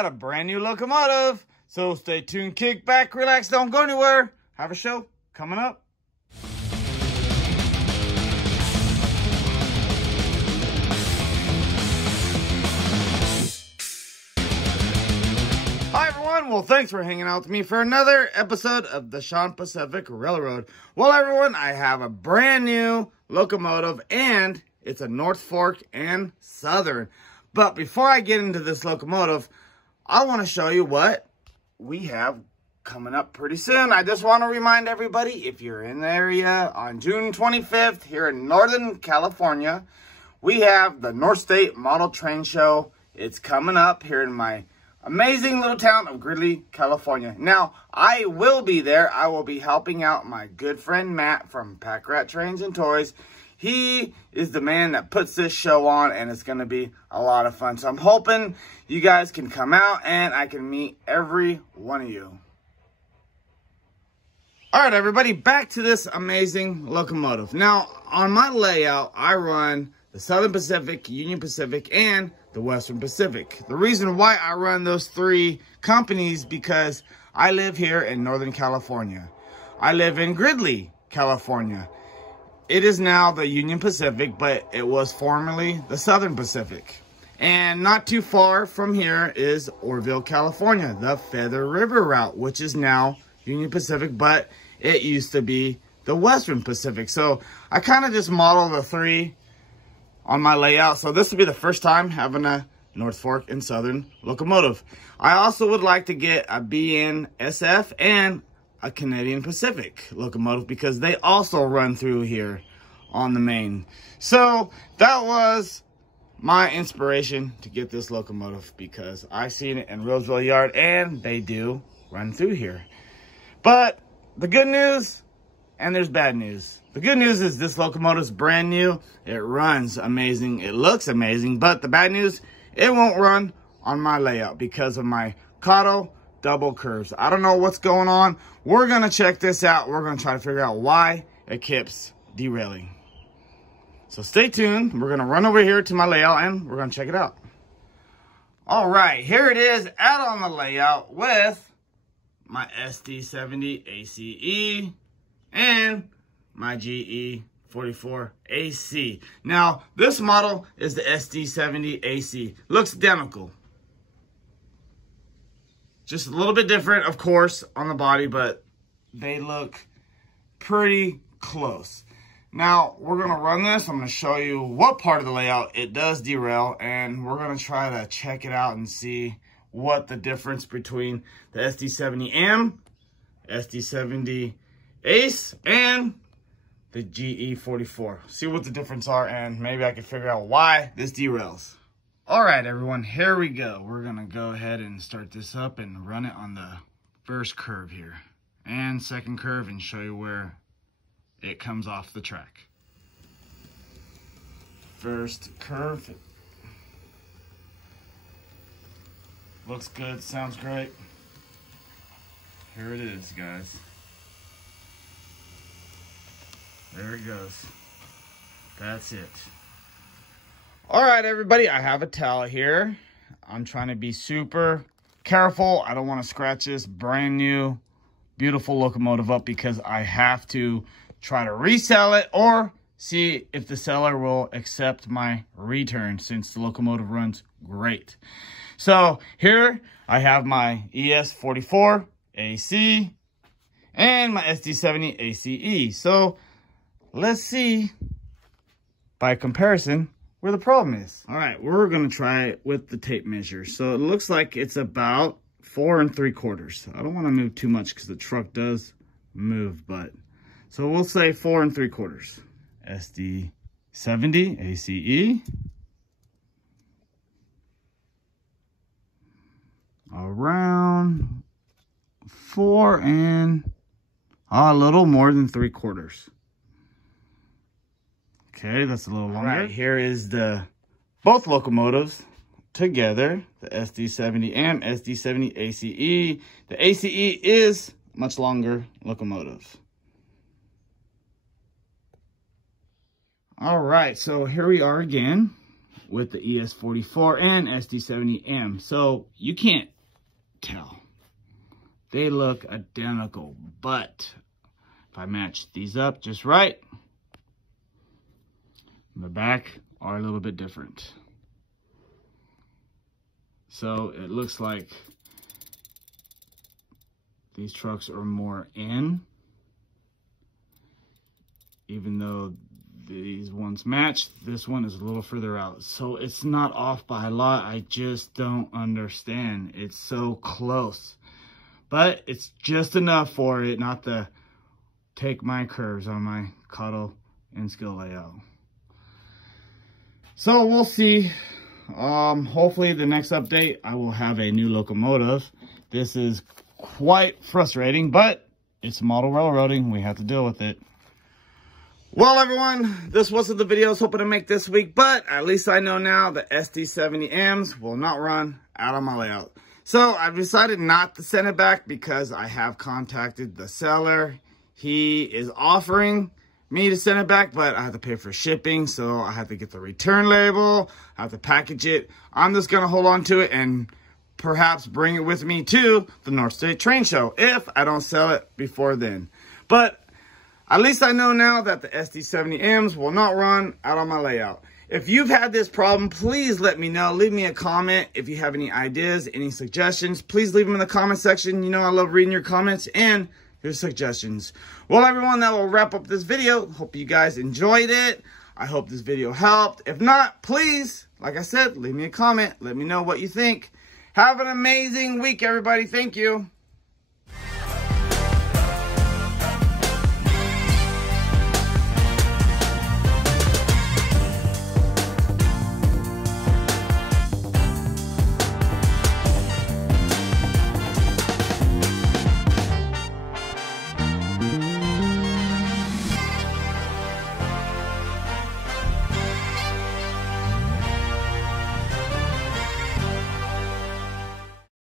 got a brand new locomotive. So stay tuned, kick back, relax, don't go anywhere. Have a show coming up. Hi everyone, well thanks for hanging out with me for another episode of the Sean Pacific Railroad. Well everyone, I have a brand new locomotive and it's a North Fork and Southern. But before I get into this locomotive, I want to show you what we have coming up pretty soon. I just want to remind everybody, if you're in the area on June 25th here in Northern California, we have the North State Model Train Show. It's coming up here in my amazing little town of Gridley, California. Now, I will be there. I will be helping out my good friend Matt from Pack Rat Trains and Toys. He is the man that puts this show on, and it's going to be a lot of fun. So I'm hoping you guys can come out and I can meet every one of you. All right, everybody, back to this amazing locomotive. Now, on my layout, I run the Southern Pacific, Union Pacific, and the Western Pacific. The reason why I run those three companies because I live here in Northern California. I live in Gridley, California. It is now the Union Pacific, but it was formerly the Southern Pacific. And not too far from here is Orville, California, the Feather River route, which is now Union Pacific, but it used to be the Western Pacific. So I kind of just model the three on my layout. So this will be the first time having a North Fork and Southern locomotive. I also would like to get a BNSF and a Canadian Pacific locomotive because they also run through here on the main. So that was my inspiration to get this locomotive because I seen it in Roseville Yard and they do run through here. But the good news, and there's bad news. The good news is this locomotive is brand new. It runs amazing. It looks amazing. But the bad news, it won't run on my layout because of my Kato double curves. I don't know what's going on. We're going to check this out. We're going to try to figure out why it keeps derailing. So stay tuned. We're going to run over here to my layout and we're going to check it out. All right, here it is out on the layout with my SD70 ACE and my GE44 AC. Now, this model is the SD70 AC. Looks identical. Just a little bit different, of course, on the body, but they look pretty close. Now, we're going to run this. I'm going to show you what part of the layout it does derail, and we're going to try to check it out and see what the difference between the SD70M, SD70 ACE, and the GE44. See what the difference are, and maybe I can figure out why this derails. All right, everyone, here we go. We're going to go ahead and start this up and run it on the first curve here and second curve and show you where it comes off the track. First curve. Looks good, sounds great. Here it is, guys. There it goes. That's it. All right, everybody, I have a towel here. I'm trying to be super careful. I don't want to scratch this brand new, beautiful locomotive up because I have to try to resell it or see if the seller will accept my return since the locomotive runs great. So here I have my ES44 AC and my SD70 ACE. So let's see by comparison where the problem is. All right, we're going to try it with the tape measure. So it looks like it's about 4 3/4. I don't want to move too much because the truck does move, but so we'll say 4 3/4. SD70 ACE. Around 4 and a little more than 3/4. Okay, that's a little longer. All right, here is the both locomotives together, the SD70 and SD70 ACE. The ACE is much longer locomotive. All right, so here we are again. with the ES44 and SD70M. So you can't tell. They look identical, but if I match these up just right, the back are a little bit different. So it looks like these trucks are more in, even though these ones match. This one is a little further out. So it's not off by a lot. I just don't understand. It's so close. But it's just enough for it not to take my curves on my Kato Nscale layout. So we'll see. Hopefully the next update, I will have a new locomotive. This is quite frustrating, but it's model railroading. We have to deal with it. Well, everyone, this wasn't the video I was hoping to make this week, but at least I know now the SD70Ms will not run out of my layout. So I've decided not to send it back because I have contacted the seller. He is offering me to send it back, but I have to pay for shipping, so I have to get the return label, I have to package it. I'm just going to hold on to it and perhaps bring it with me to the North State Train Show if I don't sell it before then. But at least I know now that the SD70Ms will not run out on my layout. If you've had this problem, please let me know. Leave me a comment if you have any ideas, any suggestions. Please leave them in the comment section. You know I love reading your comments and your suggestions. Well, everyone, that will wrap up this video. Hope you guys enjoyed it. I hope this video helped. If not, please, like I said, leave me a comment. Let me know what you think. Have an amazing week, everybody. Thank you.